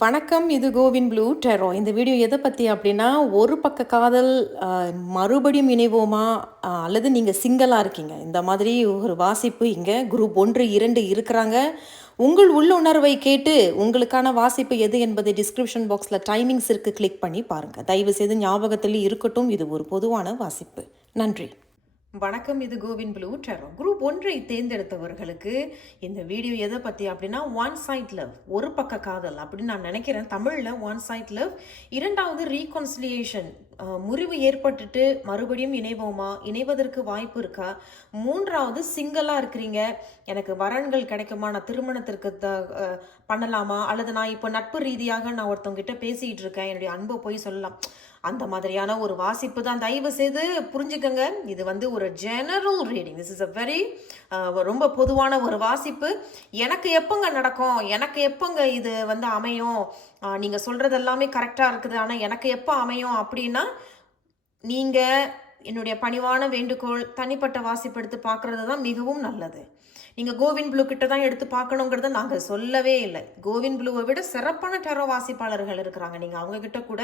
வணக்கம் இது CoWIN blue டெரோ. இந்த வீடியோ எதை பற்றி அப்படின்னா ஒரு பக்க காதல் மறுபடியும் இணைவோமா அல்லது நீங்கள் சிங்கிளாக இருக்கீங்க? இந்த மாதிரி ஒரு வாசிப்பு இங்கே குரூப் ஒன்று இரண்டு இருக்கிறாங்க. உங்கள் உள்ளுணர்வை கேட்டு உங்களுக்கான வாசிப்பு எது என்பதை டிஸ்கிரிப்ஷன் பாக்ஸில் டைமிங்ஸ் இருக்குது கிளிக் பண்ணி பாருங்கள் தயவு செய்து ஞாபகத்தில் இருக்கட்டும் இது ஒரு பொதுவான வாசிப்பு. நன்றி. வணக்கம் இது கோவின் ப்ளூ டெரோ குரூப் ஒன்றை தேர்ந்தெடுத்தவர்களுக்கு இந்த வீடியோ எதை பற்றி அப்படின்னா ஒன் சைட் லவ் ஒரு பக்க காதல் அப்படின்னு நான் நினைக்கிறேன். தமிழில் ஒன் சைட் லவ் இரண்டாவது ரீகன்சிலியேஷன் முறிவு ஏற்பட்டுட்டு மறுபடியும் இணைவோமா? இணைவதற்கு வாய்ப்பு இருக்கா? மூன்றாவது சிங்கிளாக இருக்கிறீங்க. எனக்கு வரன்கள் கிடைக்குமா? நான் திருமணத்திற்கு த பண்ணலாமா? அல்லது நான் இப்போ நட்பு ரீதியாக நான் ஒருத்தவங்கிட்ட பேசிகிட்டு இருக்கேன். என்னுடைய அன்பை போய் சொல்லலாம். அந்த மாதிரியான ஒரு வாசிப்பு தான். தயவு செய்து புரிஞ்சுக்கங்க. இது வந்து ஒரு general reading this is a very ரொம்ப பொதுவான ஒரு வாசிப்பு. எனக்கு எப்போங்க நடக்கும்? எனக்கு எப்போங்க இது வந்து அமையும்? நீங்கள் சொல்கிறது எல்லாமே கரெக்டாக இருக்குது. ஆனால் எனக்கு எப்போ அமையும் அப்படின்னா நீங்கள் என்னுடைய பணிவான வேண்டுகோள் தனிப்பட்ட வாசிப்பு எடுத்து பார்க்கறது தான் மிகவும் நல்லது. நீங்கள் கோவின் ப்ளூ கிட்ட தான் எடுத்து பார்க்கணுங்கிறத நாங்கள் சொல்லவே இல்லை. கோவின் ப்ளூவை விட சிறப்பான டெரோ வாசிப்பாளர்கள் இருக்கிறாங்க. நீங்கள் அவங்க கிட்ட கூட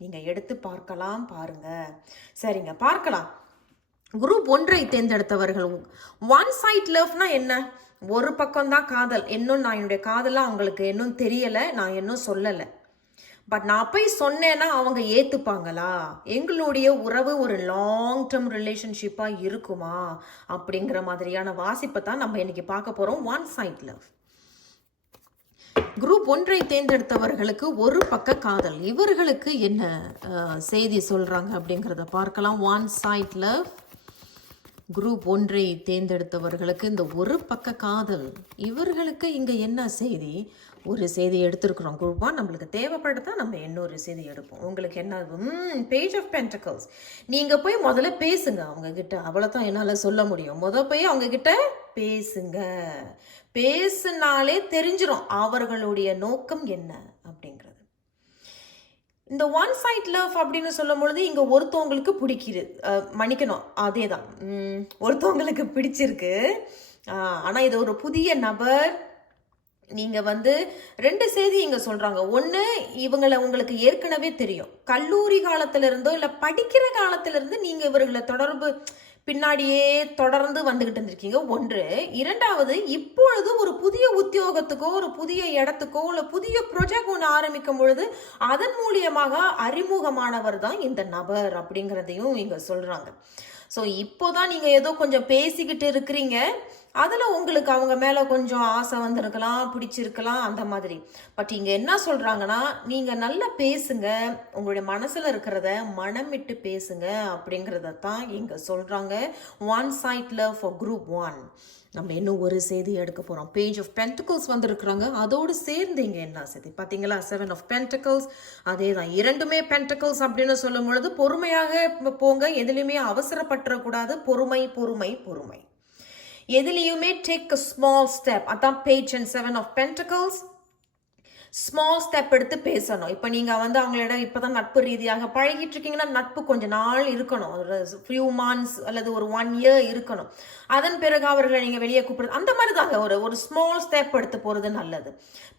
நீங்கள் எடுத்து பார்க்கலாம் பாருங்க. சரிங்க பார்க்கலாம். குரூப் ஒன்றை தேர்ந்தெடுத்தவர்கள் ஒன் சைட் லவ்னா என்ன? ஒரு பக்கம்தான் காதல். இன்னும் நான் என்னுடைய காதலாக அவங்களுக்கு இன்னும் தெரியலை நான் இன்னும் சொல்லலை. பட் நான் போய் சொன்னேன்னா அவங்க ஏற்றுப்பாங்களா எங்களுடைய உறவு ஒரு லாங் டேர்ம் ரிலேஷன்ஷிப்பாக இருக்குமா? அப்படிங்கிற மாதிரியான வாசிப்பை தான் நம்ம இன்னைக்கு பார்க்க போகிறோம் ஒன் சைட் லவ் குரூப் ஒன்றை தேர்ந்தெடுத்தவர்களுக்கு ஒரு பக்க காதல். இவர்களுக்கு என்ன செய்தி சொல்றாங்க அப்படிங்கிறத பார்க்கலாம். ஒன் சைட் லவ் குரூப் ஒன்றை தேர்ந்தெடுத்தவர்களுக்கு இந்த ஒரு பக்க காதல். இவர்களுக்கு இங்க என்ன செய்தி? ஒரு செய்தி எடுத்திருக்கிறோம். குரூப்பாக நம்மளுக்கு தேவைப்படுதா நம்ம இன்னொரு செய்தி எடுப்போம். உங்களுக்கு என்ன பேஜ் ஆஃப் பென்டக்கல்ஸ் நீங்க போய் முதல்ல பேசுங்க. அவங்க கிட்ட அவ்வளவுதான் என்னால் சொல்ல முடியும். முதல் போய் அவங்க கிட்ட பேசுங்க. பேசுனாலே தெரிஞ்சிடும் அவர்களுடைய நோக்கம் என்ன அப்படிங்கிறது. இந்த ஒன் சைட் லவ் அப்படின்னு சொல்லும் பொழுது இங்க ஒருத்தவங்களுக்கு பிடிக்கிறது மன்னிக்கணும். அதே தான் ஒருத்தவங்களுக்கு பிடிச்சிருக்கு. ஆனால் ஆனா இது ஒரு புதிய நபர். நீங்க வந்து ரெண்டு செய்தி இங்க சொல்றாங்க. ஒண்ணு இவங்களை உங்களுக்கு ஏற்கனவே தெரியும். கல்லூரி காலத்துல இருந்தோ இல்ல படிக்கிற காலத்துல இருந்து நீங்க இவர்களை தொடர்பு பின்னாடியே தொடர்ந்து வந்துகிட்டு இருந்திருக்கீங்க. ஒன்று. இரண்டாவது இப்பொழுது ஒரு புதிய உத்தியோகத்துக்கோ ஒரு புதிய இடத்துக்கோ இல்ல புதிய ப்ரொஜெக்ட் ஒன்று ஆரம்பிக்கும் பொழுது அதன் மூலியமாக அறிமுகமானவர் தான் இந்த நபர் அப்படிங்கிறதையும் இங்க சொல்றாங்க. ஸோ இப்போதான் நீங்க ஏதோ கொஞ்சம் பேசிக்கிட்டு இருக்கிறீங்க. அதில் உங்களுக்கு அவங்க மேலே கொஞ்சம் ஆசை வந்திருக்கலாம் பிடிச்சிருக்கலாம் அந்த மாதிரி. பட் இங்கே என்ன சொல்கிறாங்கன்னா நீங்கள் நல்லா பேசுங்க உங்களுடைய மனசில் இருக்கிறத மனம் விட்டு பேசுங்க அப்படிங்கிறத தான் இங்கே சொல்கிறாங்க ஒன் சைட்டில் ஃபார் குரூப் ஒன் நம்ம இன்னும் ஒரு செய்தி எடுக்க போகிறோம் பேஜ் ஆஃப் பென்டிகல்ஸ் வந்திருக்கிறாங்க. அதோடு சேர்ந்து இங்கே என்ன செய்தி? பார்த்தீங்களா செவன் ஆஃப் பென்டிகல்ஸ் அதே தான் இரண்டுமே பென்டிகல்ஸ் அப்படின்னு சொல்லும் பொழுது பொறுமையாக போங்க. எதுலேயுமே அவசரப்பட்டுறக்கூடாது. பொறுமை பொறுமை பொறுமை. எதுலேயுமே டேக் அ ஸ்மால் ஸ்டெப் அதான் page and seven of pentacles small step எடுத்து பேசணும். இப்போ நீங்கள் வந்து அவங்களோட இப்போ தான் நட்பு ரீதியாக பழகிட்டு இருக்கீங்கன்னா நட்பு கொஞ்ச நாள் இருக்கணும். ஒரு ஃபியூ மந்த்ஸ் அல்லது ஒரு ஒன் இயர் இருக்கணும். அதன் பிறகு அவர்களை நீங்கள் வெளியே கூப்பிடுறது அந்த மாதிரி தாங்க ஒரு ஒரு ஸ்மால் ஸ்டெப் எடுத்து போகிறது நல்லது.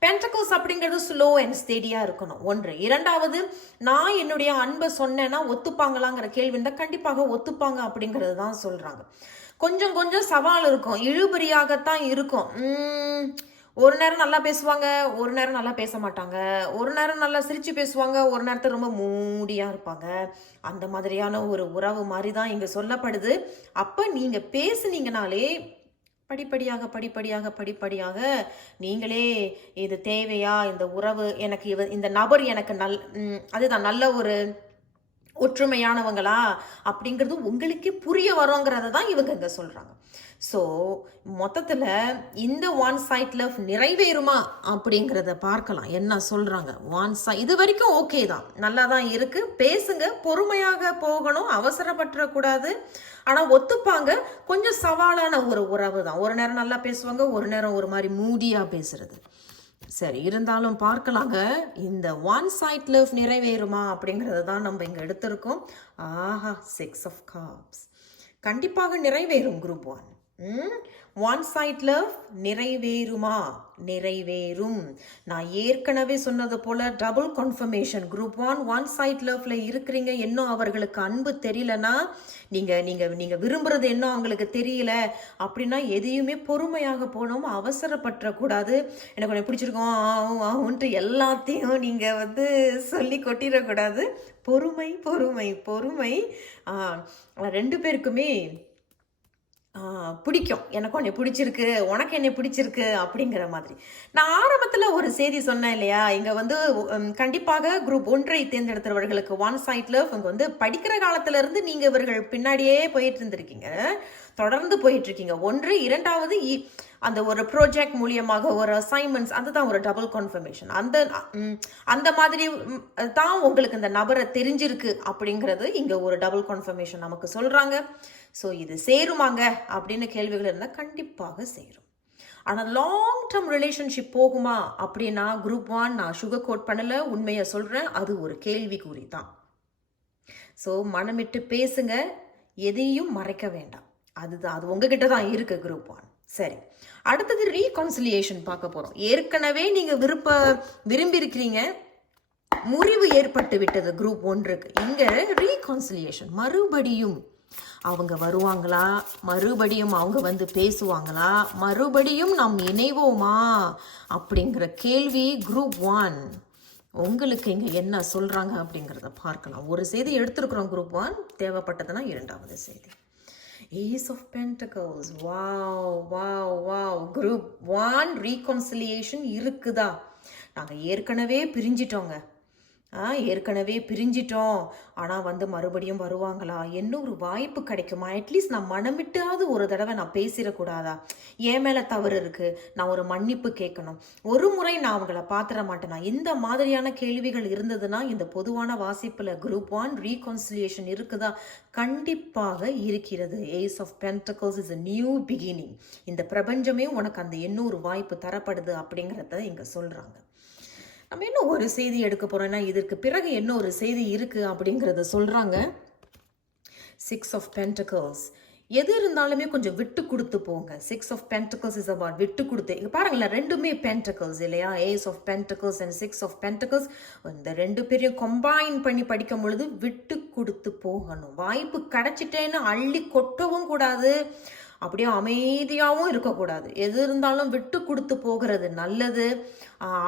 பென்டகல்ஸ் அப்படிங்கிறது ஸ்லோ அண்ட் ஸ்டெடியாக இருக்கணும். ஒன்று. இரண்டாவது நான் என்னுடைய அன்பை சொன்னேன்னா ஒத்துப்பாங்களாங்கிற கேள்வி இருந்தால் கண்டிப்பாக ஒத்துப்பாங்க அப்படிங்கிறது தான் சொல்கிறாங்க கொஞ்சம் கொஞ்சம் சவால் இருக்கும். இழுபறியாகத்தான் இருக்கும். ஒரு நேரம் நல்லா பேசுவாங்க ஒரு நேரம் நல்லா பேச மாட்டாங்க. ஒரு நேரம் நல்லா சிரித்து பேசுவாங்க ஒரு நேரத்தில் ரொம்ப மூடியாக இருப்பாங்க. அந்த மாதிரியான ஒரு உறவு மாதிரி தான் இங்கே சொல்லப்படுது. அப்போ நீங்கள் பேசுனீங்கனாலே படிப்படியாக படிப்படியாக படிப்படியாக நீங்களே இது தேவையா? இந்த உறவு எனக்கு இவ இந்த நபர் எனக்கு நல் அதுதான் நல்ல ஒரு ஒற்றுமையானவங்களா? அப்படிங்கிறது உங்களுக்கே புரிய வரோங்கிறத தான் இவங்க இங்கே சொல்கிறாங்க ஸோ மொத்தத்தில் இந்த ஒன் சைட் லவ் நிறைவேறுமா அப்படிங்கிறத பார்க்கலாம். என்ன சொல்கிறாங்க ஒன் சை இது வரைக்கும் ஓகே தான். நல்லா தான் இருக்குது பேசுங்க. பொறுமையாக போகணும். அவசரப்பட்டுறக்கூடாது. ஆனால் ஒத்துப்பாங்க. கொஞ்சம் சவாலான ஒரு உறவு தான் ஒரு நேரம் நல்லா பேசுவாங்க ஒரு நேரம் ஒரு மாதிரி மூடியாக பேசுறது. சரி இருந்தாலும் பார்க்கலாங்க. இந்த ஒன் சைட் லவ் நிறைவேறுமா அப்படிங்கிறத தான் நம்ம இங்கே எடுத்திருக்கோம். ஆஹா சிக்ஸ் ஆஃப் காப்ஸ் கண்டிப்பாக நிறைவேறும் group one one side love நிறைவேறுமா? நிறைவேறும். நான் ஏற்கனவே சொன்னது போல double confirmation group one one side லவ்ல இருக்கிறீங்க. இன்னும் அவர்களுக்கு அன்பு தெரியலனா? நீங்க நீங்க நீங்க விரும்புறது என்ன அவங்களுக்கு தெரியல? அப்படின்னா எதையுமே பொறுமையாக போனோம் அவசரப்பட்டுறக்கூடாது எனக்கு கொஞ்சம் பிடிச்சிருக்கோம். ஆகும் ஆகும்ன்ட்டு எல்லாத்தையும் நீங்க வந்து சொல்லி கொட்டிடக்கூடாது. பொறுமை பொறுமை பொறுமை. ரெண்டு பேருக்குமே பிடிக்கும். எனக்கு உன்னை பிடிச்சிருக்கு உனக்கு என்னை பிடிச்சிருக்கு அப்படிங்கிற மாதிரி. நான் ஆரம்பத்தில் ஒரு செய்தி சொன்னேன் இல்லையா? இங்கே வந்து கண்டிப்பாக குரூப் ஒன்றை தேர்ந்தெடுத்தவர்களுக்கு ஒன் சைட்ல இவங்க வந்து படிக்கிற காலத்திலேருந்து இருந்து இவர்கள் பின்னாடியே போயிட்டு இருந்திருக்கீங்க. தொடர்ந்து போயிட்டுருக்கீங்க. ஒன்று இரண்டாவது இ- அந்த ஒரு ப்ராஜெக்ட் மூலியமாக ஒரு அசைன்மெண்ட்ஸ் அதுதான் ஒரு டபுள் கன்ஃபர்மேஷன் அந்த அந்த மாதிரி தான் உங்களுக்கு இந்த நபரை தெரிஞ்சிருக்கு அப்படிங்கிறது இங்கே ஒரு டபுள் கன்ஃபர்மேஷன் நமக்கு சொல்கிறாங்க ஸோ இது சேருமாங்க அப்படின்னு கேள்விகள் இருந்தால் கண்டிப்பாக சேரும். ஆனால் லாங் டேர்ம் ரிலேஷன்ஷிப் போகுமா அப்படின்னா குரூப் ஒன் நான் சுகர் கோட் பண்ணல உண்மையை சொல்கிறேன் அது ஒரு கேள்விக்குறி தான். ஸோ மனமிட்டு பேசுங்க எதையும் மறைக்க வேண்டாம். அதுதான் அது உங்ககிட்ட தான் இருக்கு குரூப் ஒன் சரி. அடுத்தது ரீகன்சிலியேஷன் பார்க்க போறோம். ஏற்கனவே நீங்க விருப்ப விரும்பி இருக்கிறீங்க முறிவு ஏற்பட்டு விட்டது குரூப் ஒன்றுக்கு இங்க ரீகன்சிலியேஷன் மறுபடியும் அவங்க வருவாங்களா? மறுபடியும் அவங்க வந்து பேசுவாங்களா? மறுபடியும் நாம் இணைவோமா? அப்படிங்கிற கேள்வி குரூப் ஒன் உங்களுக்கு இங்க என்ன சொல்றாங்க அப்படிங்கிறத பார்க்கலாம். ஒரு செய்தி எடுத்திருக்கிறோம் குரூப் ஒன் தேவைப்பட்டதுன்னா இரண்டாவது செய்தி. Ace of Pentacles. Wow, wow, wow. Group one reconciliation இருக்குதா நாங்கள் ஏற்கனவே பிரிஞ்சிட்டோங்க ஆ ஏற்கனவே பிரிஞ்சிட்டோம். ஆனால் வந்து மறுபடியும் வருவாங்களா? என்ன ஒரு வாய்ப்பு கிடைக்குமா? அட்லீஸ்ட் நான் மனமிட்டாவது ஒரு தடவை நான் பேசிடக்கூடாதா? என் மேலே தவறு இருக்குது நான் ஒரு மன்னிப்பு கேட்கணும். ஒரு முறை நான் அவங்கள பார்த்துட மாட்டேனா? இந்த மாதிரியான கேள்விகள் இருந்ததுன்னா இந்த பொதுவான வாசிப்பில் குரூப் ஒன் ரீகன்சிலியேஷன் இருக்குதா? கண்டிப்பாக இருக்கிறது. Ace of pentacles is a new beginning இந்த பிரபஞ்சமே உனக்கு அந்த இன்னொரு வாய்ப்பு தரப்படுது அப்படிங்கிறத இங்கே சொல்கிறாங்க நம்ம என்ன ஒரு செய்தி எடுக்க போகிறோன்னா இதற்கு பிறகு என்ன ஒரு செய்தி இருக்குது அப்படிங்கிறத சொல்கிறாங்க சிக்ஸ் ஆஃப் பென்டகல்ஸ் எது இருந்தாலுமே கொஞ்சம் விட்டு கொடுத்து போங்க. Six of pentacles is about விட்டு கொடுத்து. இங்கே பாருங்களேன் ரெண்டுமே பென்டகல்ஸ் இல்லையா? Ace of pentacles and six of pentacles இந்த ரெண்டு பேரையும் கம்பைன் பண்ணி படிக்கும் பொழுது விட்டு கொடுத்து போகணும். வாய்ப்பு கிடைச்சிட்டேன்னு அள்ளி கொட்டவும் கூடாது. அப்படியே அமைதியாகவும் இருக்கக்கூடாது. எது இருந்தாலும் விட்டு கொடுத்து போகிறது நல்லது.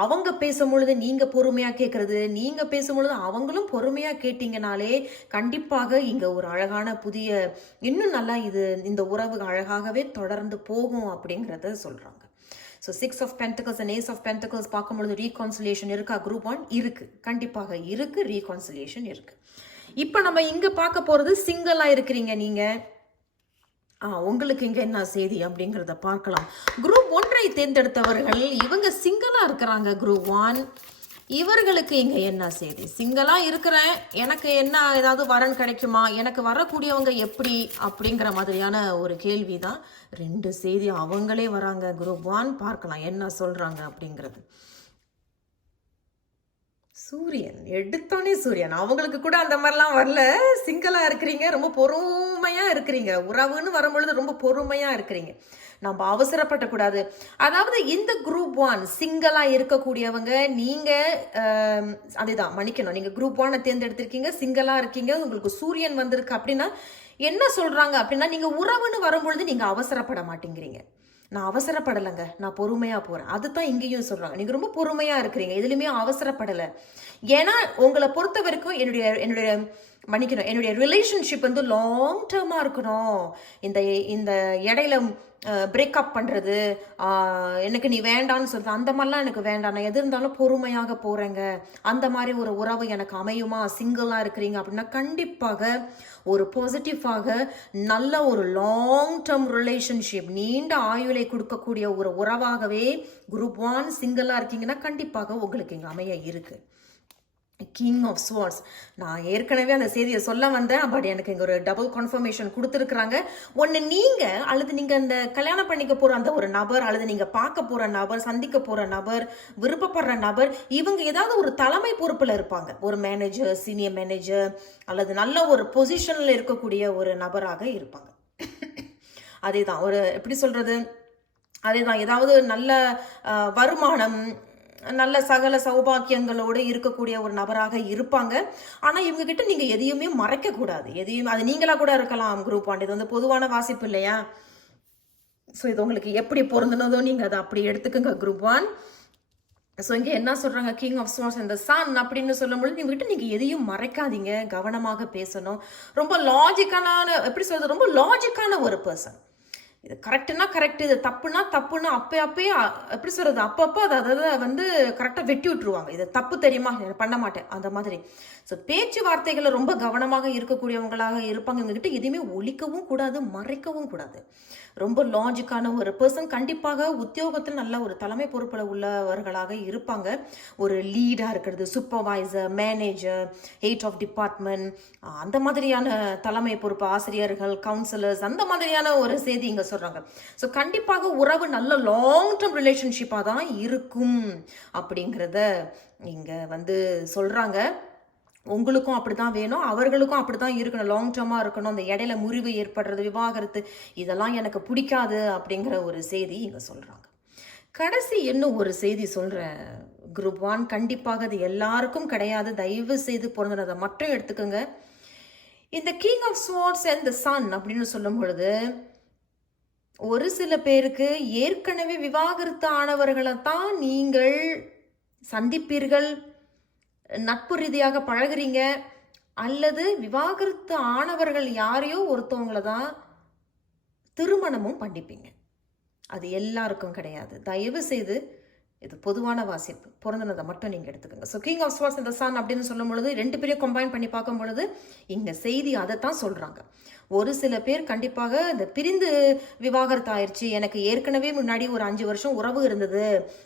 அவங்க பேசும் பொழுது நீங்கள் பொறுமையாக கேட்குறது நீங்கள் பேசும் பொழுது அவங்களும் பொறுமையாக கேட்டிங்கனாலே கண்டிப்பாக இங்கே ஒரு அழகான புதிய இன்னும் நல்லா இது இந்த உறவு அழகாகவே தொடர்ந்து போகும் அப்படிங்கிறத சொல்கிறாங்க so six of pentacles and ace of pentacles பார்க்கும்பொழுது ரீகான்சிலேஷன் இருக்கா? குரூப் ஒன் இருக்குது கண்டிப்பாக இருக்குது ரீகான்சிலேஷன் இருக்குது இப்போ நம்ம இங்கே பார்க்க போகிறது சிங்கிளாக இருக்கிறீங்க நீங்கள் உங்களுக்கு இங்கே என்ன செய்தி அப்படிங்கிறத பார்க்கலாம். குரூப் ஒன்றை தேர்ந்தெடுத்தவர்கள் இவங்க சிங்கிளாக இருக்கிறாங்க குரூப் ஒன் இவர்களுக்கு இங்கே என்ன செய்தி? சிங்கிளாக இருக்கிறேன் எனக்கு என்ன ஏதாவது வரன் கிடைக்குமா? எனக்கு வரக்கூடியவங்க எப்படி? அப்படிங்கிற மாதிரியான ஒரு கேள்வி தான் ரெண்டு செய்தி அவங்களே வராங்க குரூப் ஒன் பார்க்கலாம் என்ன சொல்கிறாங்க அப்படிங்கிறது. சூரியன் எடுத்தோன்னே சூரியன். அவங்களுக்கு கூட அந்த மாதிரிலாம் வரல. சிங்கிளாக இருக்கிறீங்க ரொம்ப பொறுமையாக இருக்கிறீங்க. உறவுன்னு வரும்பொழுது ரொம்ப பொறுமையாக இருக்கிறீங்க. நம்ம அவசரப்படக்கூடாது. அதாவது இந்த குரூப் ஒன் சிங்கிளாக இருக்கக்கூடியவங்க நீங்கள் அதே அதுதான் மன்னிக்கணும். நீங்கள் குரூப் ஒன்னை தேர்ந்தெடுத்திருக்கீங்க சிங்கிளாக இருக்கீங்க உங்களுக்கு சூரியன் வந்திருக்கு அப்படின்னா என்ன சொல்கிறாங்க அப்படின்னா நீங்கள் உறவுன்னு வரும்பொழுது நீங்கள் அவசரப்பட மாட்டேங்கிறீங்க. நான் அவசரப்படலைங்க. நான் பொறுமையாக போகிறேன் அதுதான் இங்கேயும் சொல்கிறாங்க நீங்கள் ரொம்ப பொறுமையாக இருக்கிறீங்க. எதுலையுமே அவசரப்படலை. ஏன்னா உங்களை பொறுத்த வரைக்கும் என்னுடைய என்னுடைய மன்னிக்கணும். என்னுடைய ரிலேஷன்ஷிப் வந்து லாங் டேர்மாக இருக்கணும். இந்த இந்த இடையில பிரேக்கப் பண்ணுறது எனக்கு நீ வேண்டான்னு சொல்கிறது அந்த மாதிரிலாம் எனக்கு வேண்டாம். நான் எது இருந்தாலும் பொறுமையாக போகிறேங்க அந்த மாதிரி ஒரு உறவு எனக்கு அமையுமா? சிங்கிளாக இருக்கிறீங்க அப்படின்னா கண்டிப்பாக ஒரு பாசிட்டிவாக நல்ல ஒரு லாங் டேர்ம் ரிலேஷன்ஷிப் நீண்ட ஆயுளை கொடுக்கக்கூடிய ஒரு உறவாகவே குரூப் ஒன் சிங்கிளாக இருக்கீங்கன்னா கண்டிப்பாக உங்களுக்கு இங்கே அமைய இருக்குது கிங் ஆஃப் ஸ்வார்ட்ஸ் நான் ஏற்கனவே அந்த செய்தியை சொல்ல வந்தேன் பட் எனக்கு இங்கே ஒரு டபுள் கன்ஃபர்மேஷன் கொடுத்துருக்குறாங்க. ஒன்று நீங்கள் அல்லது நீங்கள் அந்த கல்யாணம் பண்ணிக்க போகிற அந்த ஒரு நபர் அல்லது நீங்கள் பார்க்க போகிற நபர் சந்திக்க போகிற நபர் விருப்பப்படுற நபர் இவங்க ஏதாவது ஒரு தலைமை பொறுப்பில் இருப்பாங்க. ஒரு மேனேஜர் சீனியர் மேனேஜர் அல்லது நல்ல ஒரு பொசிஷனில் இருக்கக்கூடிய ஒரு நபராக இருப்பாங்க. அதே தான் ஒரு எப்படி சொல்கிறது அதே தான் ஏதாவது நல்ல வருமானம் நல்ல சகல சௌபாக்கியங்களோடு இருக்கக்கூடிய ஒரு நபராக இருப்பாங்க. ஆனால் இவங்க கிட்ட நீங்கள் எதையுமே மறைக்கக்கூடாது எதையும் அது நீங்களாக கூட இருக்கலாம் குரூப் ஆண்டு இது வந்து பொதுவான வாசிப்பு இல்லையா? ஸோ இது உங்களுக்கு எப்படி பொருந்தினதோ நீங்கள் அதை அப்படி எடுத்துக்கோங்க குரூப் ஒன். ஸோ இங்கே என்ன சொல்கிறாங்க கிங் ஆஃப் ஸ்வார்ஸ் இந்த சன் அப்படின்னு சொல்லும்பொழுது இவங்ககிட்ட நீங்கள் எதையும் மறைக்காதீங்க. கவனமாக பேசணும். ரொம்ப லாஜிக்கலான எப்படி சொல்கிறது ரொம்ப லாஜிக்கான ஒரு பர்சன் இது கரெக்டுனா கரெக்ட் இது தப்புனா தப்புன்னு அப்பே அப்பயே எப்படி சொல்றது அப்பப்போ அதை அதை வந்து கரெக்டாக வெட்டி விட்டுருவாங்க. இது தப்பு தெரியுமா? பண்ண மாட்டேன். அந்த மாதிரி. ஸோ பேச்சுவார்த்தைகளை ரொம்ப கவனமாக இருக்கக்கூடியவங்களாக இருப்பாங்க. இவங்ககிட்ட எதுவுமே ஒழிக்கவும் கூடாது மறைக்கவும் கூடாது. ரொம்ப லாஜிக்கான ஒரு பர்சன் கண்டிப்பாக உத்தியோகத்தில் நல்ல ஒரு தலைமை பொறுப்பில் உள்ளவர்களாக இருப்பாங்க. ஒரு லீடாக இருக்கிறது supervisor manager head of department அந்த மாதிரியான தலைமை பொறுப்பு ஆசிரியர்கள் கவுன்சிலர்ஸ் அந்த மாதிரியான ஒரு செய்தி இங்கே சொல்கிறாங்க ஸோ கண்டிப்பாக உறவு நல்ல லாங் டேர்ம் ரிலேஷன்ஷிப்பாக தான் இருக்கும் அப்படிங்கிறத இங்கே வந்து சொல்கிறாங்க உங்களுக்கும் அப்படி தான் வேணும் அவர்களுக்கும் அப்படி தான் இருக்கணும். லாங் டேர்மாக இருக்கணும் அந்த இடையில முறிவு ஏற்படுறது விவாகரத்து இதெல்லாம் எனக்கு பிடிக்காது அப்படிங்கிற ஒரு செய்தி இங்கே சொல்கிறாங்க கடைசி இன்னும் ஒரு செய்தி சொல்கிறேன் குரூப் ஒன் கண்டிப்பாக அது எல்லாருக்கும் கிடையாது. தயவு செய்து பிறந்ததை மட்டும் எடுத்துக்கோங்க. இந்த king of swords and the sun அப்படின்னு சொல்லும் பொழுது ஒரு சில பேருக்கு ஏற்கனவே விவாகரத்து ஆனவர்களை தான் நீங்கள் சந்திப்பீர்கள் நட்பு ரீதியாக பழகுறீங்க அல்லது விவாகரத்து ஆனவர்கள் யாரையோ ஒருத்தவங்களை தான் திருமணமும் பண்ணிப்பீங்க. அது எல்லாருக்கும் கிடையாது. தயவு செய்து இது பொதுவான வாசிப்பு. பிறந்தனதை மட்டும் நீங்கள் எடுத்துக்கோங்க. ஸோ கிங் ஆஃப் ஸ்வார்ஸ் இந்த சன் அப்படின்னு சொல்லும் பொழுது ரெண்டு பேரையும் கம்பைன் பண்ணி பார்க்கும் பொழுது இங்கே செய்தி அதை தான் சொல்கிறாங்க ஒரு சில பேர் கண்டிப்பாக இந்த பிரிந்து விவாகரத்து ஆயிடுச்சு எனக்கு ஏற்கனவே முன்னாடி ஒரு அஞ்சு வருஷம் உறவு இருந்தது.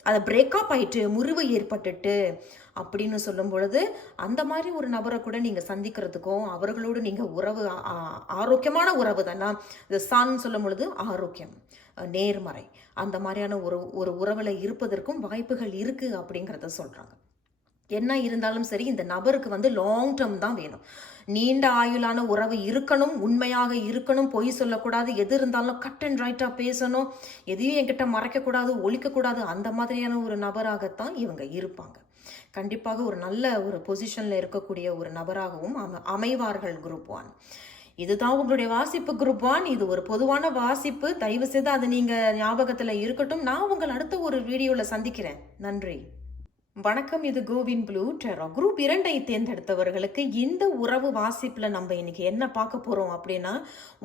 அதை பிரேக்கப் ஆயிட்டு முறிவு ஏற்பட்டுட்டு அப்படின்னு சொல்லும் பொழுது அந்த மாதிரி ஒரு நபரை கூட நீங்கள் சந்திக்கிறதுக்கும் அவர்களோடு நீங்கள் உறவு ஆரோக்கியமான உறவு தானா இந்த சான்னு சொல்லும் பொழுது ஆரோக்கியம் நேர்மறை. அந்த மாதிரியான ஒரு ஒரு உறவில் இருப்பதற்கும் வாய்ப்புகள் இருக்குது அப்படிங்கிறத சொல்கிறாங்க என்ன இருந்தாலும் சரி இந்த நபருக்கு வந்து லாங் டேர்ம் தான் வேணும். நீண்ட ஆயுளான உறவு இருக்கணும் உண்மையாக இருக்கணும் பொய் சொல்லக்கூடாது எது இருந்தாலும் கட் அண்ட் ரைட்டாக பேசணும் எதையும் என்கிட்ட மறைக்கக்கூடாது ஒழிக்கக்கூடாது அந்த மாதிரியான ஒரு நபராகத்தான் இவங்க இருப்பாங்க. கண்டிப்பாக ஒரு நல்ல ஒரு பொசிஷனில் இருக்கக்கூடிய ஒரு நபராகவும் அம அமைவார்கள் குரூப் ஒன் இதுதான் உங்களுடைய வாசிப்பு குரூப் ஒன் இது ஒரு பொதுவான வாசிப்பு. தயவு செய்து அது நீங்கள் ஞாபகத்தில் இருக்கட்டும். நான் உங்கள் அடுத்த ஒரு வீடியோவில் சந்திக்கிறேன். நன்றி. வணக்கம். இது கோவின் ப்ளூ டெரோ. குரூப் இரண்டை தேர்ந்தெடுத்தவர்களுக்கு இந்த உறவு வாசிப்பில் நம்ம இன்னைக்கு என்ன பார்க்க போகிறோம் அப்படின்னா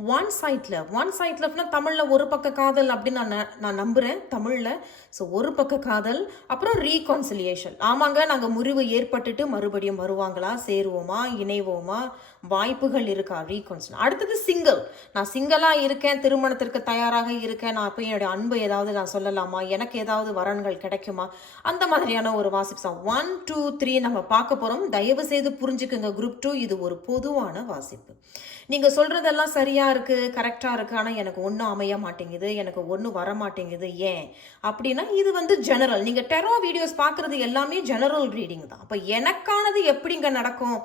ஒன் சைட்டில் ஒன் சைட் லவ்னா தமிழில் ஒரு பக்க காதல் அப்படின்னு நான் ந- நான் நம்புகிறேன் தமிழில். ஸோ ஒரு பக்க காதல் அப்புறம் ரீகான்சிலியேஷன் ஆமாங்க நாங்கள் முறிவு ஏற்பட்டுட்டு மறுபடியும் வருவாங்களா? சேருவோமா? இணைவோமா? வாய்ப்புகள் இருக்கா? ரீகான்சில் அடுத்தது சிங்கிள் நான் சிங்கிளாக இருக்கேன் திருமணத்திற்கு தயாராக இருக்கேன். நான் போய் என்னுடைய அன்பு ஏதாவது நான் சொல்லலாமா? எனக்கு ஏதாவது வரன்கள் கிடைக்குமா? அந்த மாதிரியான ஒரு வாசிப்பு தான் ஒன் டூ த்ரீ நம்ம பார்க்க போகிறோம் தயவு செய்து புரிஞ்சுக்குங்க குரூப் டூ இது ஒரு பொதுவான வாசிப்பு. நீங்கள் சொல்கிறதெல்லாம் சரியாக இருக்குது கரெக்டாக இருக்குது ஆனால் எனக்கு ஒன்றும் அமைய மாட்டேங்குது எனக்கு ஒன்றும் வர மாட்டேங்குது. ஏன்? அப்படின்னா இது வந்து ஜெனரல் நீங்கள் டெரோ வீடியோஸ் பார்க்குறது எல்லாமே ஜெனரல் ரீடிங் தான். அப்போ எனக்கானது எப்படிங்க நடக்கும்?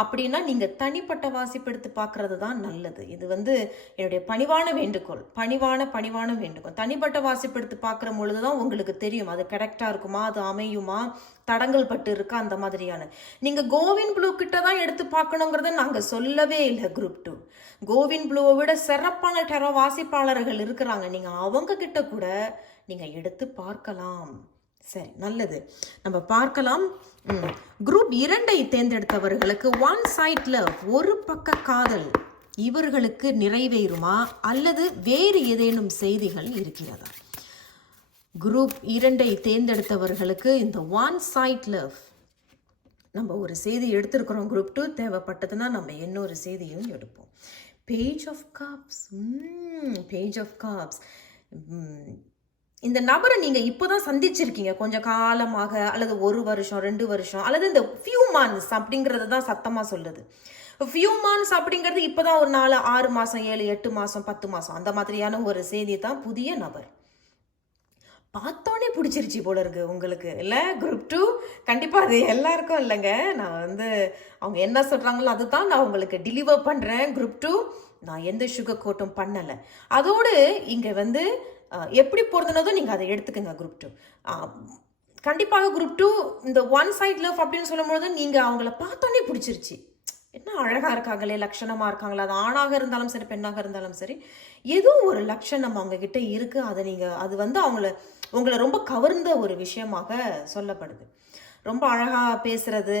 அப்படின்னா நீங்கள் தனிப்பட்ட வாசிப்பு எடுத்து பார்க்கறது தான் நல்லது. இது வந்து என்னுடைய பணிவான வேண்டுகோள். பணிவான பணிவான வேண்டுகோள். தனிப்பட்ட வாசிப்பு எடுத்து பார்க்குற பொழுது தான் உங்களுக்கு தெரியும். அது கரெக்டாக இருக்குமா? அது அமையுமா? தடங்கள் பட்டு இருக்கா? அந்த மாதிரியான. நீங்கள் கோவின் ப்ளூ கிட்ட தான் எடுத்து பார்க்கணுங்கிறத நாங்கள் சொல்லவே இல்லை குரூப் டூ கோவின் ப்ளூவை விட சிறப்பான டெரோ வாசிப்பாளர்கள் இருக்கிறாங்க. நீங்கள் அவங்க கிட்ட கூட நீங்கள் எடுத்து பார்க்கலாம். சரி நல்லது. நம்ம பார்க்கலாம். குரூப் இரண்டை தேர்ந்தெடுத்தவர்களுக்கு ஒன் சைட் லவ் ஒரு பக்க காதல் இவர்களுக்கு நிறைவேறுமா அல்லது வேறு ஏதேனும் செய்திகள் இருக்கிறதா? குரூப் இரண்டை தேர்ந்தெடுத்தவர்களுக்கு இந்த ஒன் சைட் லவ் நம்ம ஒரு செய்தி எடுத்திருக்கிறோம். குரூப் டூ தேவைப்பட்டதுன்னா நம்ம இன்னொரு செய்தியும் எடுப்போம். Page of cups page of cups இந்த நபரை நீங்கள் இப்போ தான் சந்திச்சிருக்கீங்க. கொஞ்சம் காலமாக அல்லது ஒரு வருஷம் ரெண்டு வருஷம் அல்லது இந்த ஃபியூ மந்த்ஸ் அப்படிங்கிறது தான் சத்தமாக சொல்லுது ஃபியூ மந்த்ஸ் அப்படிங்கிறது இப்போ தான் ஒரு நாலு ஆறு மாதம் ஏழு எட்டு மாதம் பத்து மாதம் அந்த மாதிரியான ஒரு செய்தி தான் புதிய நபர். பார்த்தோன்னே பிடிச்சிருச்சு போல இருக்கு உங்களுக்கு. இல்லை குரூப் டூ கண்டிப்பாக அது எல்லாருக்கும் இல்லைங்க. நான் வந்து அவங்க என்ன சொல்கிறாங்களோ அதுதான் நான் உங்களுக்கு டெலிவர் பண்ணுறேன் குரூப் டூ நான் எந்த சுகர் கோட்டும் பண்ணலை. அதோடு இங்கே வந்து எப்படி பொருந்தினதோ நீங்கள் அதை எடுத்துக்கோங்க குரூப் டூ கண்டிப்பாக குரூப் டூ இந்த ஒன் சைட் லவ் அப்படின்னு சொல்லும்பொழுது நீங்கள் அவங்கள பார்த்தோன்னே பிடிச்சிருச்சு. என்ன அழகாக இருக்காங்களே லட்சணமாக இருக்காங்களே அது ஆணாக இருந்தாலும் சரி பெண்ணாக இருந்தாலும் சரி. ஏதோ ஒரு லட்சணம் அவங்கக்கிட்ட இருக்குது அதை நீங்கள் அது வந்து அவங்கள உங்களை ரொம்ப கவர்ந்த ஒரு விஷயமாக சொல்லப்படுது. ரொம்ப அழகாக பேசுகிறது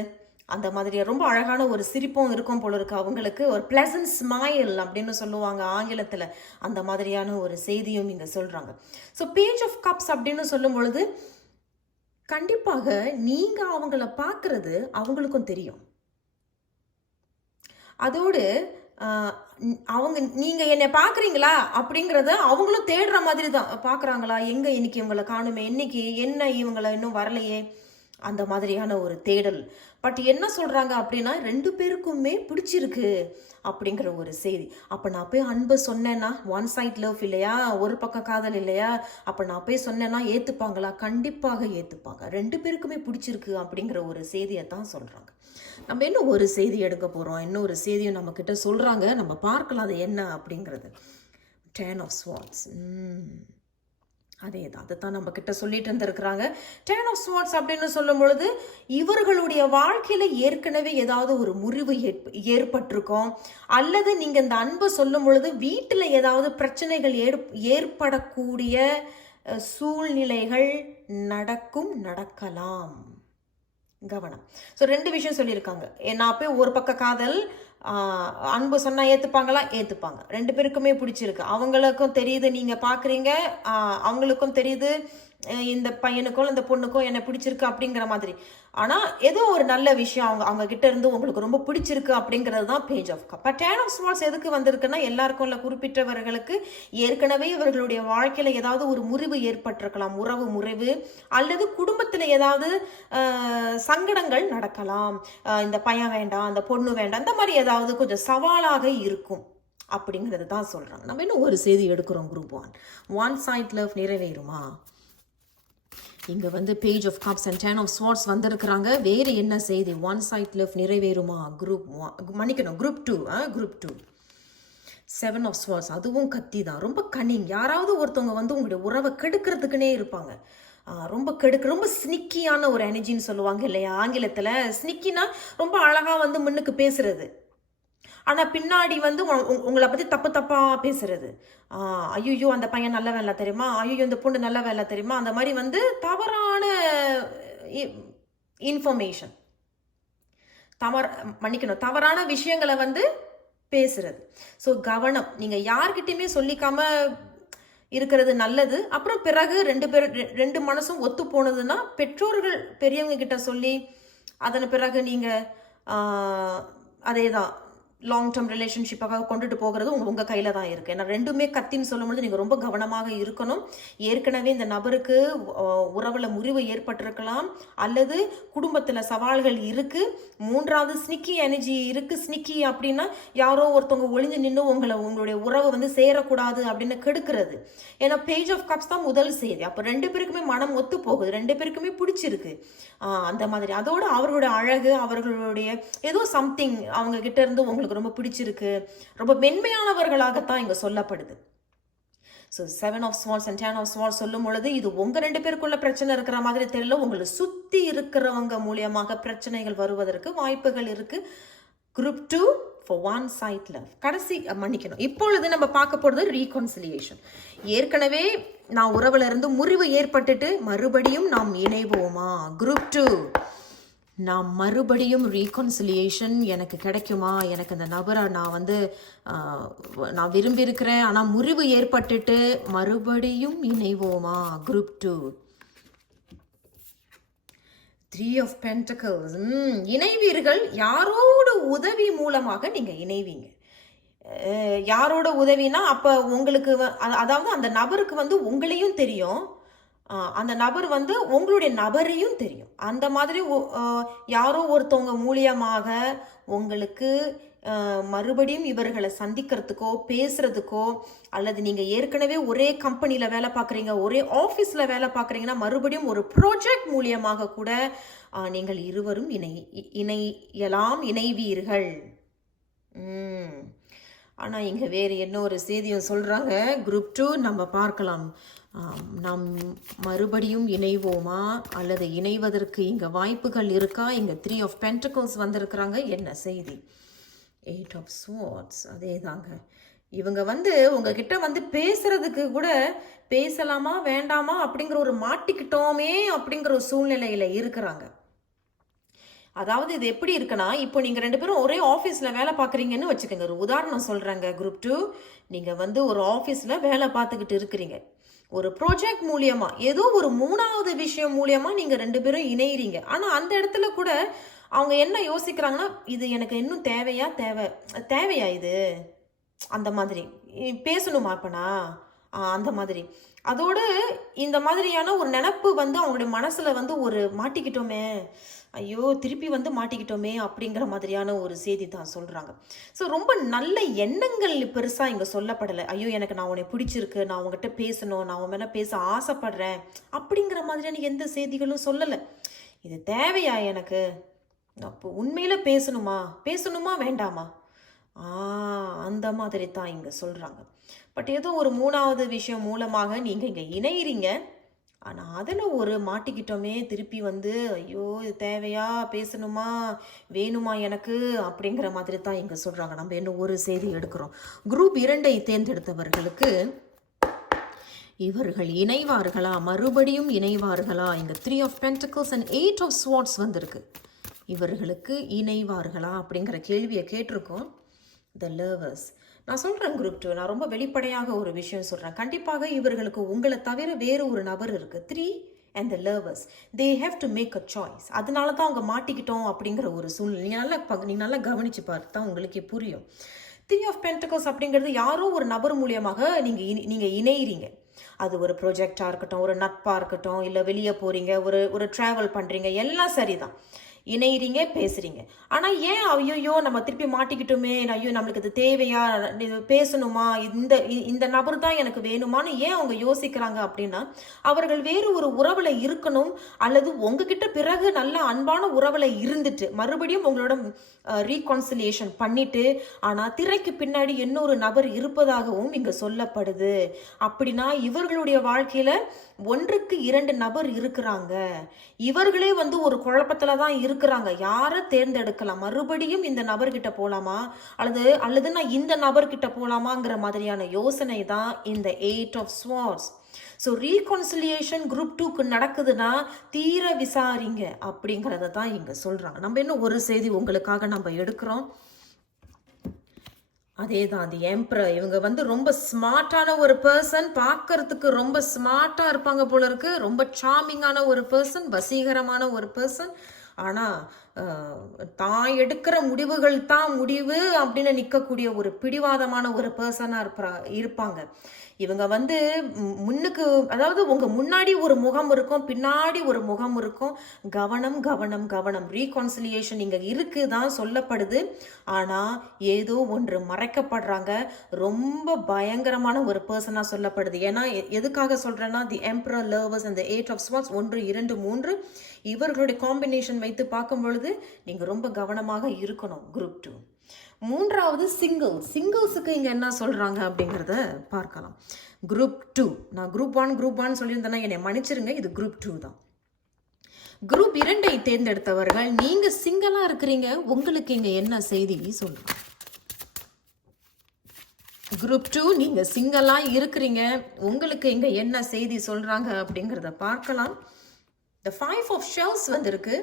அந்த மாதிரி ரொம்ப அழகான ஒரு சிரிப்பும் இருக்கும் போல இருக்கு. அவங்களுக்கு ஒரு பிளசன்ட் ஸ்மைல் அப்படின்னு சொல்லுவாங்க ஆங்கிலத்தில். அந்த மாதிரியான ஒரு செய்தியும் இங்கே சொல்கிறாங்க ஸோ பேஜ் ஆஃப் கப்ஸ் அப்படின்னு சொல்லும் பொழுது கண்டிப்பாக நீங்கள் அவங்கள பார்க்குறது அவங்களுக்கும் தெரியும். அதோடு அவங்க நீங்கள் என்னை பார்க்குறீங்களா அப்படிங்கிறத அவங்களும் தேடுற மாதிரி தான் பார்க்குறாங்களா? எங்கே இன்னைக்கு இவங்களை காணுமே? இன்னைக்கு என்ன இவங்களை இன்னும் வரலையே? அந்த மாதிரியான ஒரு தேடல். பட் என்ன சொல்கிறாங்க அப்படின்னா ரெண்டு பேருக்குமே பிடிச்சிருக்கு அப்படிங்கிற ஒரு செய்தி. அப்போ நான் போய் அன்பு சொன்னேன்னா ஒன் சைட் லவ் இல்லையா? ஒரு பக்கம் காதல் இல்லையா? அப்போ நான் போய் சொன்னேன்னா ஏற்றுப்பாங்களா கண்டிப்பாக ஏற்றுப்பாங்க ரெண்டு பேருக்குமே பிடிச்சிருக்கு அப்படிங்கிற ஒரு செய்தியை தான் சொல்கிறாங்க நம்ம இன்னும் ஒரு செய்தி எடுக்க போகிறோம் இன்னும் ஒரு செய்தியும் நம்மக்கிட்ட சொல்கிறாங்க நம்ம பார்க்கலாம் அது என்ன அப்படிங்கிறது. டேன் ஆஃப் ஸ்வாட்ஸ் அதே தான் அதுதான் நம்ம கிட்ட சொல்லிட்டு இருந்திருக்கிறாங்க. டேன் ஆஃப் ஸ்மார்ட்ஸ் அப்படின்னு சொல்லும் பொழுது இவர்களுடைய வாழ்க்கையில் ஏற்கனவே ஏதாவது ஒரு முறிவு ஏற்பட்டிருக்கும். அல்லது நீங்கள் இந்த அன்பை சொல்லும் பொழுது வீட்டில் ஏதாவது பிரச்சனைகள் ஏற் ஏற்படக்கூடிய சூழ்நிலைகள் நடக்கும் நடக்கலாம். கவனம். ஸோ ரெண்டு விஷயம் சொல்லியிருக்காங்க. நான் போய் ஒரு பக்க காதல் அன்பு சொன்னால் ஏற்றுப்பாங்களா ஏற்றுப்பாங்க ரெண்டு பேருக்குமே பிடிச்சிருக்கு. அவங்களுக்கும் தெரியுது நீங்கள் பார்க்குறீங்க அவங்களுக்கும் தெரியுது. இந்த பையனுக்கும் இந்த பொண்ணுக்கும் என்னை பிடிச்சிருக்கு அப்படிங்கிற மாதிரி. ஆனால் ஏதோ ஒரு நல்ல விஷயம் அவங்க அவங்க கிட்ட இருந்து உங்களுக்கு ரொம்ப பிடிச்சிருக்கு அப்படிங்கிறது தான் page of cup but ten of swords எதுக்கு வந்திருக்குன்னா எல்லாருக்கும் இல்லை குறிப்பிட்டவர்களுக்கு ஏற்கனவே இவர்களுடைய வாழ்க்கையில் ஏதாவது ஒரு முறிவு ஏற்பட்டிருக்கலாம். உறவு முறிவு அல்லது குடும்பத்தில் ஏதாவது சங்கடங்கள் நடக்கலாம். இந்த பையன் வேண்டாம் அந்த பொண்ணு வேண்டாம் இந்த மாதிரி ஏதாவது கொஞ்சம் சவாலாக இருக்கும். அப்படிங்கிறது தான் சொல்கிறாங்க நம்ம இன்னும் ஒரு செய்தி எடுக்கிறோம் group one one side love நிறைவேறுமா? இங்கே வந்து page of cups and ten of swords வந்திருக்கிறாங்க. வேறு என்ன செய்தி? ஒன் சைட் லிஃப் நிறைவேறுமா? குரூப் மன்னிக்கணும். Group two ah? Group two seven of swords அதுவும் கத்தி தான். ரொம்ப கனிங் யாராவது ஒருத்தவங்க வந்து உங்களுடைய உறவை கெடுக்கிறதுக்குனே இருப்பாங்க. ரொம்ப கெடுக்க ரொம்ப ஸ்னிக்கியான ஒரு எனர்ஜின்னு சொல்லுவாங்க இல்லையா? ஆங்கிலத்தில். ஸ்னிக்கினா ரொம்ப அழகாக வந்து முன்னுக்கு பேசுறது. ஆனால் பின்னாடி வந்து உ- உ- உங்களை பற்றி தப்பு தப்பாக பேசுறது. ஐயோ அந்த பையன் நல்ல வேலை தெரியுமா? ஐயோ இந்த பொண்ணு நல்ல வேலை தெரியுமா? அந்த மாதிரி வந்து தவறான இன்ஃபர்மேஷன் தவற மன்னிக்கணும். தவறான விஷயங்களை வந்து பேசுறது. ஸோ கவனம். நீங்கள் யார்கிட்டையுமே சொல்லிக்காம இருக்கிறது நல்லது. அப்புறம் பிறகு ரெண்டு பேர் ரெ- ரெண்டு மனசும் ஒத்து போனதுன்னா பெற்றோர்கள் பெரியவங்க கிட்ட சொல்லி அதன் பிறகு நீங்கள் அதே தான் லாங் டேர்ம் ரிலேஷன்ஷிப்பாக கொண்டுட்டு போகிறது உங்கள் உங்கள் கையில் தான் இருக்குது ஏன்னா ரெண்டுமே கத்தின்னு சொல்லும்பொழுது நீங்கள் ரொம்ப கவனமாக இருக்கணும். ஏற்கனவே இந்த நபருக்கு உறவில் முறிவு ஏற்பட்டிருக்கலாம். அல்லது குடும்பத்தில் சவால்கள் இருக்குது மூன்றாவது ஸ்னிக்கி எனர்ஜி இருக்குது ஸ்னிக்கி அப்படின்னா யாரோ ஒருத்தவங்க ஒளிஞ்சு நின்று உங்களை உங்களுடைய உறவை வந்து சேரக்கூடாது அப்படின்னு கெடுக்கிறது. ஏன்னா பேஜ் ஆஃப் கப்ஸ் தான் முதல் செய்தி. அப்போ ரெண்டு பேருக்குமே மனம் ஒத்து போகுது. ரெண்டு பேருக்குமே பிடிச்சிருக்கு. அந்த மாதிரி. அதோடு அவர்களுடைய அழகு அவர்களுடைய ஏதோ சம்திங் அவங்க கிட்ட இருந்து உங்களுக்கு ரொம்ப பிடிச்சிருக்கு. ரொம்ப மென்மையானவர்களாகத்தான் இங்கே சொல்லப்படுது. So seven of swords and ten of swords சொல்லும் பொழுது இது உங்கள் ரெண்டு பேருக்குள்ள பிரச்சனை இருக்கிற மாதிரி தெரியல. உங்களை சுற்றி இருக்கிறவங்க மூலியமாக பிரச்சனைகள் வருவதற்கு வாய்ப்புகள் இருக்குது group two for one side love கடைசி மன்னிக்கணும். இப்பொழுது நம்ம பார்க்க போகிறது ரீகன்சிலியேஷன் ஏற்கனவே நான் உறவுல இருந்து முறிவு ஏற்பட்டுட்டு மறுபடியும் நாம் இணைவோமா? குரூப் டூ நான் மறுபடியும் ரீகன்சிலியேஷன் எனக்கு கிடைக்குமா? எனக்கு அந்த நபரை நான் வந்து நான் விரும்பியிருக்கிறேன். ஆனால் முறிவு ஏற்பட்டுட்டு மறுபடியும் இணைவோமா? Group two three of pentacles இணைவீர்கள். யாரோட உதவி மூலமாக நீங்கள் இணைவீங்க? யாரோட உதவினா அப்போ உங்களுக்கு அதாவது அந்த நபருக்கு வந்து உங்களையும் தெரியும். அந்த நபர் வந்து உங்களுடைய நபரையும் தெரியும். அந்த மாதிரி யாரோ ஒருத்தவங்க மூலியமாக உங்களுக்கு மறுபடியும் இவர்களை சந்திக்கிறதுக்கோ பேசுறதுக்கோ அல்லது நீங்கள் ஏற்கனவே ஒரே கம்பெனியில் வேலை பார்க்குறீங்க ஒரே ஆஃபீஸில் வேலை பார்க்குறீங்கன்னா மறுபடியும் ஒரு ப்ராஜெக்ட் மூலியமாக கூட நீங்கள் இருவரும் இணை இ- இணையலாம் இணைவீர்கள். ம். ஆனால் இங்கே வேறு என்ன ஒரு செய்தியும் சொல்கிறாங்க குரூப் டூ நம்ம பார்க்கலாம். நாம் மறுபடியும் இணைவோமா? அல்லது இணைவதற்கு இங்கே வாய்ப்புகள் இருக்கா? இங்கே த்ரீ ஆஃப் பென்டகோஸ் வந்திருக்கிறாங்க. என்ன செய்தி? எயிட் ஆஃப் ஸ்வாட்ஸ் அதே தாங்க இவங்க வந்து உங்ககிட்ட வந்து பேசுறதுக்கு கூட பேசலாமா வேண்டாமா அப்படிங்கிற ஒரு மாட்டிக்கிட்டோமே அப்படிங்கிற ஒரு சூழ்நிலையில இருக்கிறாங்க. அதாவது இது எப்படி இருக்குன்னா இப்போ நீங்கள் ரெண்டு பேரும் ஒரே ஆஃபீஸில் வேலை பார்க்குறீங்கன்னு வச்சுக்கோங்க. ஒரு உதாரணம் சொல்கிறாங்க குரூப் டூ நீங்கள் வந்து ஒரு ஆஃபீஸில் வேலை பார்த்துக்கிட்டு இருக்கிறீங்க. ஒரு ப்ராஜெக்ட் மூலியமா ஏதோ ஒரு மூணாவது விஷயம் மூலியமா நீங்கள் ரெண்டு பேரும் இணையிறீங்க. ஆனால் அந்த இடத்துல கூட அவங்க என்ன யோசிக்கிறாங்கன்னா இது எனக்கு இன்னும் தேவையா தேவை தேவையா இது? அந்த மாதிரி. பேசணுமா அப்பனா ஆ, அந்த மாதிரி. அதோடு இந்த மாதிரியான ஒரு நினப்பு வந்து அவங்களுடைய மனசில் வந்து ஒரு மாட்டிக்கிட்டோமே. ஐயோ திருப்பி வந்து மாட்டிக்கிட்டோமே அப்படிங்கிற மாதிரியான ஒரு செய்தி தான் சொல்கிறாங்க ஸோ ரொம்ப நல்ல எண்ணங்கள் பெருசாக இங்கே சொல்லப்படலை. ஐயோ எனக்கு நான் உன்னை பிடிச்சிருக்கு நான் உங்ககிட்ட பேசணும் நான் உன் மேலே பேச ஆசைப்படுறேன் அப்படிங்கிற மாதிரியான எந்த செய்திகளும் சொல்லலை. இது தேவையா எனக்கு? அப்போ உண்மையில் பேசணுமா? பேசணுமா வேண்டாமா? ஆ அந்த மாதிரி தான் இங்கே சொல்கிறாங்க பட் ஏதோ ஒரு மூணாவது விஷயம் மூலமாக நீங்கள் இங்கே இணையிறீங்க. ஆனால் அதில் ஒரு மாட்டிக்கிட்டோமே திருப்பி வந்து ஐயோ இது தேவையா? பேசணுமா? வேணுமா எனக்கு? அப்படிங்கிற மாதிரி தான் இங்கே சொல்கிறாங்க நம்ம இன்னும் ஒரு செய்தி எடுக்கிறோம். குரூப் இரண்டை தேர்ந்தெடுத்தவர்களுக்கு இவர்கள் இணைவார்களா? மறுபடியும் இணைவார்களா? இங்கே three of pentacles and eight of swords வந்திருக்கு. இவர்களுக்கு இணைவார்களா? அப்படிங்கிற கேள்வியை கேட்டிருக்கோம். த லவர்ஸ் நான் சொல்கிறேன் குரூப் டூ நான் ரொம்ப வெளிப்படையாக ஒரு விஷயம் சொல்கிறேன் கண்டிப்பாக இவர்களுக்கு உங்களை தவிர வேறு ஒரு நபர் இருக்குது three and the lovers they have to make a choice அதனால தான் அவங்க மாட்டிக்கிட்டோம் அப்படிங்கிற ஒரு சூழ்நிலை. நீங்கள் நல்லா ப- நல்லா கவனித்து பார்த்தா உங்களுக்கே புரியும். த்ரீ ஆஃப் பென்டகோஸ் அப்படிங்கிறது யாரோ ஒரு நபர் மூலியமாக நீங்கள் இனி நீங்கள் இணையிறீங்க. அது ஒரு ப்ரொஜெக்டாக இருக்கட்டும் ஒரு நட்பாக இருக்கட்டும் இல்லை வெளியே போகிறீங்க ஒரு ஒரு ட்ராவல் பண்ணுறீங்க எல்லாம் சரிதான். இணையிறீங்க பேசுகிறீங்க ஆனால் ஏன் ஐயோ நம்ம திருப்பி மாட்டிக்கிட்டோமே ஐயோ நம்மளுக்கு இது தேவையா பேசணுமா இந்த இ- இந்த நபர் தான் எனக்கு வேணுமான்னு ஏன் அவங்க யோசிக்கிறாங்க அப்படின்னா அவர்கள் வேறு ஒரு உறவில் இருக்கணும் அல்லது உங்ககிட்ட பிறகு நல்ல அன்பான உறவில் இருந்துட்டு மறுபடியும் உங்களோட ரீகான்சிலியேஷன் பண்ணிட்டு ஆனால் திரைக்கு பின்னாடி இன்னொரு நபர் இருப்பதாகவும் இங்கே சொல்லப்படுது. அப்படின்னா இவர்களுடைய வாழ்க்கையில் ஒன்றுக்கு இரண்டு நபர் இருக்கிறாங்க. இவர்களே வந்து ஒரு குழப்பத்துல தான் இருக்கிறாங்க. யாரை தேர்ந்தெடுக்கலாம்? மறுபடியும் இந்த நபர்கிட்ட போகலாமா அல்லது அல்லது நான் இந்த நபர்கிட்ட போகலாமாங்கிற மாதிரியான யோசனை தான் இந்த eight of swords so reconciliation group டூக்கு நடக்குதுன்னா தீர விசாரிங்க அப்படிங்கிறத தான் இங்கே சொல்கிறாங்க நம்ம இன்னும் ஒரு செய்தி உங்களுக்காக நம்ம எடுக்கிறோம். அதே தான் அது எம்ப்ரர் இவங்க வந்து ரொம்ப ஸ்மார்ட்டான ஒரு பர்சன் பார்க்கறதுக்கு ரொம்ப ஸ்மார்ட்டாக இருப்பாங்க போல இருக்கு. ரொம்ப சாமிங்கான ஒரு பர்சன் வசீகரமான ஒரு பர்சன் ஆனால் தான் எடுக்கிற முடிவுகள் தான் முடிவு அப்படின்னு நிற்கக்கூடிய ஒரு பிடிவாதமான ஒரு பர்சனாக இருப்பா இருப்பாங்க. இவங்க வந்து முன்னுக்கு அதாவது உங்க முன்னாடி ஒரு முகம் இருக்கும் பின்னாடி ஒரு முகம் இருக்கும். கவனம் கவனம் கவனம். ரீகான்சிலியேஷன் இங்க இருக்கு தான் சொல்லப்படுது. ஆனா ஏதோ ஒன்று மறைக்கப்படுறாங்க. ரொம்ப பயங்கரமான ஒரு பர்சனா சொல்லப்படுது. ஏன்னா எ- எதுக்காக சொல்றேன்னா தி எம்பரர் லவர்ஸ் அந்த எயிட் ஆஃப் ஸ்வாட்ஸ் ஒன்று இரண்டு மூன்று. இவர்களுடைய காம்பினேஷன் வைத்து பார்க்கும் பொழுது நீங்க ரொம்ப கவனமாக இருக்கணும் குரூப் டூ மூன்றாவது சிங்கிள் சிங்கிள்ஸுக்கு இங்கே என்ன சொல்கிறாங்க அப்படிங்கிறத பார்க்கலாம். குரூப் டூ நான் குரூப் ஒன் குரூப் ஒன் சொல்லியிருந்தேன்னா என்னை மன்னிச்சிருங்க இது குரூப் டூ தான். குரூப் இரண்டை தேர்ந்தெடுத்தவர்கள் நீங்கள் சிங்கிளாக இருக்கிறீங்க உங்களுக்கு இங்கே என்ன செய்தி சொல்லுங்க. குரூப் டூ நீங்கள் சிங்கிளாக இருக்கிறீங்க உங்களுக்கு இங்கே என்ன செய்தி சொல்கிறாங்க அப்படிங்கிறத பார்க்கலாம். த ஃபைவ் ஆஃப் ஷெல்ஸ் வந்திருக்கு.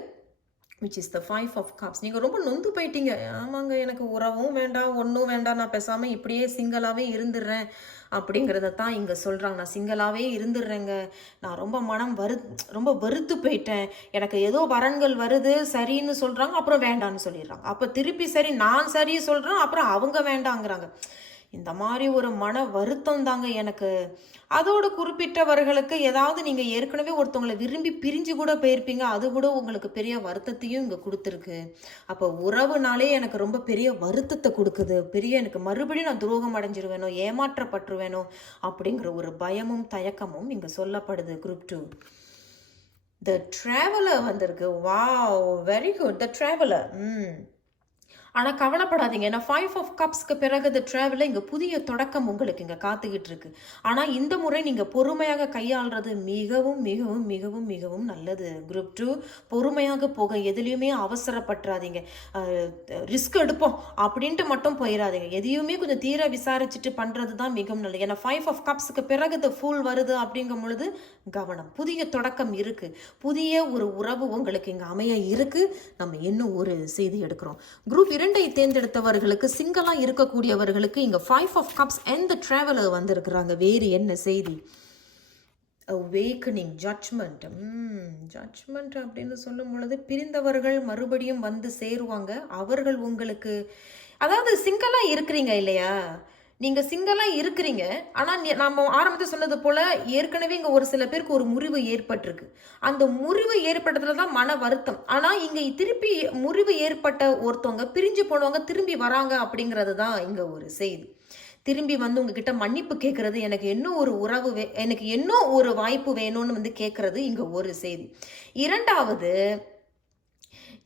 Which is the five of cups நீங்கள் ரொம்ப நொந்து போயிட்டீங்க. ஆமாங்க எனக்கு உறவும் வேண்டாம் ஒன்றும் வேண்டாம். நான் பேசாமல் இப்படியே சிங்கிளாகவே இருந்துடுறேன் அப்படிங்கிறத தான் இங்கே சொல்கிறாங்க நான் சிங்கிளாகவே இருந்துடுறேங்க நான் ரொம்ப மனம் வரு ரொம்ப வெறுத்து போயிட்டேன். எனக்கு ஏதோ வரன்கள் வருது சரின்னு சொல்கிறாங்க அப்புறம் வேண்டான்னு சொல்லிடுறாங்க. அப்போ திருப்பி சரி நான் சரி சொல்கிறேன் அப்புறம் அவங்க வேண்டாங்கிறாங்க. இந்த மாதிரி ஒரு மன வருத்தம் தாங்க எனக்கு. அதோட குறிப்பிட்டவர்களுக்கு ஏதாவது நீங்கள் ஏற்கனவே ஒருத்தவங்களை விரும்பி பிரிஞ்சு கூட போயிருப்பீங்க அது கூட உங்களுக்கு பெரிய வருத்தத்தையும் இங்கே கொடுத்துருக்கு. அப்போ உறவுனாலே எனக்கு ரொம்ப பெரிய வருத்தத்தை கொடுக்குது. பெரிய எனக்கு மறுபடியும் நான் துரோகம் அடைஞ்சிருவேனோ ஏமாற்றப்பட்டுருவேனோ அப்படிங்கிற ஒரு பயமும் தயக்கமும் இங்கே சொல்லப்படுது குரூப் டூ த ட்ராவலர் வந்திருக்கு. Wow very good the traveller hmm. ஆனால் கவலைப்படாதீங்க. ஏன்னா ஃபைவ் ஆஃப் கப்ஸ்க்கு பிறகு இந்த ட்ராவலில் இங்கே புதிய தொடக்கம் உங்களுக்கு இங்கே காத்துக்கிட்டு இருக்கு. ஆனால் இந்த முறை நீங்கள் பொறுமையாக கையாளுறது மிகவும் மிகவும் மிகவும் மிகவும் நல்லது. குரூப் டூ பொறுமையாக போக எதுலேயுமே அவசரப்பட்டுறாதீங்க. ரிஸ்க் எடுப்போம் அப்படின்ட்டு மட்டும் போயிடாதீங்க எதையுமே கொஞ்சம் தீர விசாரிச்சுட்டு பண்ணுறது தான் மிகவும் நல்லது. ஏன்னா ஃபைவ் ஆஃப் கப்ஸுக்கு பிறகு இந்த ஃபுல் வருது அப்படிங்கும் பொழுது கவனம். புதிய தொடக்கம் இருக்கு. புதிய ஒரு உறவு உங்களுக்கு இங்கே அமைய இருக்கு. நம்ம இன்னும் ஒரு செய்தி எடுக்கிறோம். குரூப் இரண்டை தேர்ந்தெடுத்தவர்களுக்கு சிங்கலாக இருக்கக்கூடியவர்களுக்கு இங்கே ஃபைவ் ஆஃப் கப்ஸ் எந்த ட்ராவலர் வந்திருக்கிறாங்க. வேறு என்ன செய்தி? அவேக்கனிங் ஜட்ஜ்மெண்ட் ஜட்ஜ்மெண்ட் அப்படின்னு சொல்லும் பொழுது பிரிந்தவர்கள் மறுபடியும் வந்து சேருவாங்க. அவர்கள் உங்களுக்கு அதாவது சிங்கலாக இருக்கிறீங்க இல்லையா? நீங்கள் சிங்கிளாக இருக்கிறீங்க. ஆனால் நம்ம ஆரம்பத்தில் சொன்னது போல் ஏற்கனவே இங்கே ஒரு சில பேருக்கு ஒரு முறிவு ஏற்பட்டிருக்கு. அந்த முறிவு ஏற்பட்டதுல தான் மன வருத்தம். ஆனால் இங்கே திருப்பி முறிவு ஏற்பட்ட ஒருத்தவங்க பிரிஞ்சு போனவங்க திரும்பி வராங்க அப்படிங்கிறது தான் இங்கே ஒரு செய்தி. திரும்பி வந்து உங்ககிட்ட மன்னிப்பு கேட்கறது எனக்கு இன்னும் ஒரு உறவு வே எனக்கு இன்னும் ஒரு வாய்ப்பு வேணும்னு வந்து கேட்கறது இங்கே ஒரு செய்தி. இரண்டாவது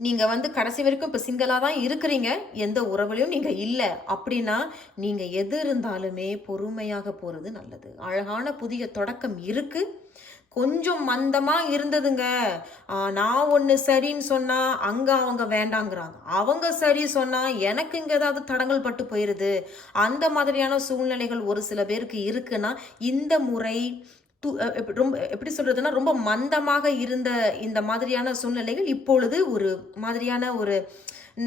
நீங்கள் வந்து கடைசி வரைக்கும் இப்போ சிங்கிளாக தான் இருக்கிறீங்க. எந்த உறவுலையும் நீங்கள் இல்லை. அப்படின்னா நீங்கள் எது இருந்தாலுமே பொறுமையாக போகிறது நல்லது. அழகான புதிய தொடக்கம் இருக்குது கொஞ்சம் மந்தமாக இருந்ததுங்க. நான் ஒன்று சரின்னு சொன்னால் அங்கே அவங்க வேண்டாங்கிறாங்க. அவங்க சரி சொன்னால் எனக்கு இங்கே ஏதாவது தடங்கள் பட்டு போயிடுது அந்த மாதிரியான சூழ்நிலைகள் ஒரு சில பேருக்கு இருக்குன்னா இந்த முறை து எப் ரொம்ப எப்படி சொல்கிறதுனா ரொம்ப மந்தமாக இருந்த இந்த மாதிரியான சூழ்நிலைகள் இப்பொழுது ஒரு மாதிரியான ஒரு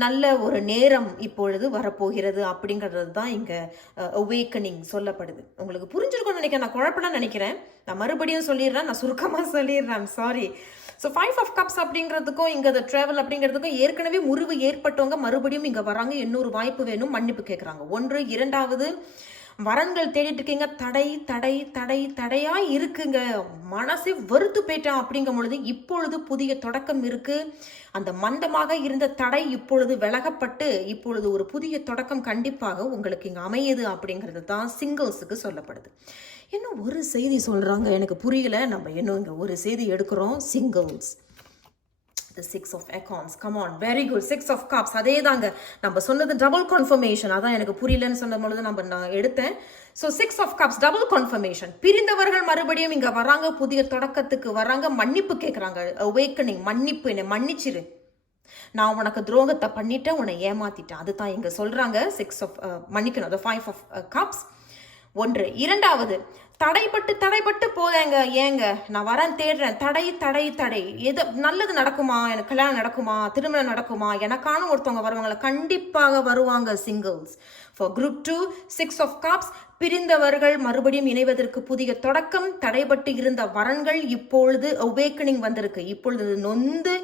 நல்ல ஒரு நேரம் இப்பொழுது வரப்போகிறது அப்படிங்கிறது தான் இங்கே அவேக்கனிங் சொல்லப்படுது. உங்களுக்கு புரிஞ்சிருக்கும்னு நினைக்கிறேன். நான் குழப்பம்னு நினைக்கிறேன். நான் மறுபடியும் சொல்லிடுறேன். நான் சுருக்கமாக சொல்லிடுறேன். Sorry so five of cups அப்படிங்கிறதுக்கும் இங்கே அந்த ட்ராவல் அப்படிங்கிறதுக்கும் ஏற்கனவே முறிவு ஏற்பட்டவங்க மறுபடியும் இங்கே வராங்க. இன்னொரு வாய்ப்பு வேணும். மன்னிப்பு கேட்குறாங்க ஒன்று இரண்டாவது வரன்கள் தேடிட்டு இருக்கீங்க. தடை தடை தடை தடையா இருக்குங்க. மனசே வெறுத்து போயிட்டான் அப்படிங்கும் பொழுது இப்பொழுது புதிய தொடக்கம் இருக்கு. அந்த மந்தமாக இருந்த தடை இப்பொழுது விலகப்பட்டு இப்பொழுது ஒரு புதிய தொடக்கம் கண்டிப்பாக உங்களுக்கு இங்கே அமையுது அப்படிங்கிறது தான் சிங்கிள்ஸுக்கு சொல்லப்படுது. இன்னும் ஒரு செய்தி சொல்கிறாங்க எனக்கு புரியல. நம்ம இன்னும் இங்கே ஒரு செய்தி எடுக்கிறோம். Singles. The six of accounts come on very good six of cups அதே தாங்க நம்ம சொன்னது டபுள் கன்ஃபர்மேஷன் அதான் எனக்கு புரியலன்னு சொன்ன பொழுது நம்ம நான் எடுத்தேன். So six of cups double confirmation பிரிந்தவர்கள் மறுபடியும் இங்கே வராங்க. புதிய தொடக்கத்துக்கு வராங்க. மன்னிப்பு கேட்குறாங்க அவேக்கனிங் மன்னிப்பு. என்னை மன்னிச்சிரு. நான் உனக்கு துரோகத்தை பண்ணிட்டேன். உன்னை ஏமாத்திட்டேன். அதுதான் இங்கே சொல்கிறாங்க சிக்ஸ் ஆஃப் மன்னிக்கணும். த ஃபைவ் ஆஃப் கப்ஸ் ஒன்று. இரண்டாவது தடைப்பட்டு தடைப்பட்டு போதேங்க. ஏங்க நான் வரேன் தேடுறேன். தடை தடை தடை. எது நல்லது நடக்குமா? எனக்கு கல்யாணம் நடக்குமா? திருமணம் நடக்குமா? எனக்கான ஒருத்தவங்க வருவாங்களா கண்டிப்பாக வருவாங்க singles for group two six of cups பிரிந்தவர்கள் மறுபடியும் இணைவதற்கு புதிய தொடக்கம். தடைப்பட்டு இருந்த வரன்கள் இப்பொழுது அவேக்கனிங் வந்திருக்கு. இப்பொழுது நொந்து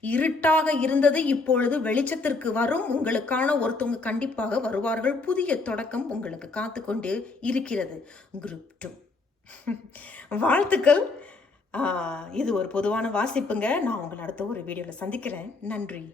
இருட்டாக இருந்தது. இப்பொழுது வெளிச்சத்திற்கு வரும். உங்களுக்கான ஒருத்தவங்க கண்டிப்பாக வருவார்கள். புதிய தொடக்கம் உங்களுக்கு காத்து கொண்டு இருக்கிறது. குரூப் டூ வாழ்த்துக்கள். இது ஒரு பொதுவான வாசிப்புங்க. நான் உங்களை அடுத்த ஒரு வீடியோவில் சந்திக்கிறேன். நன்றி.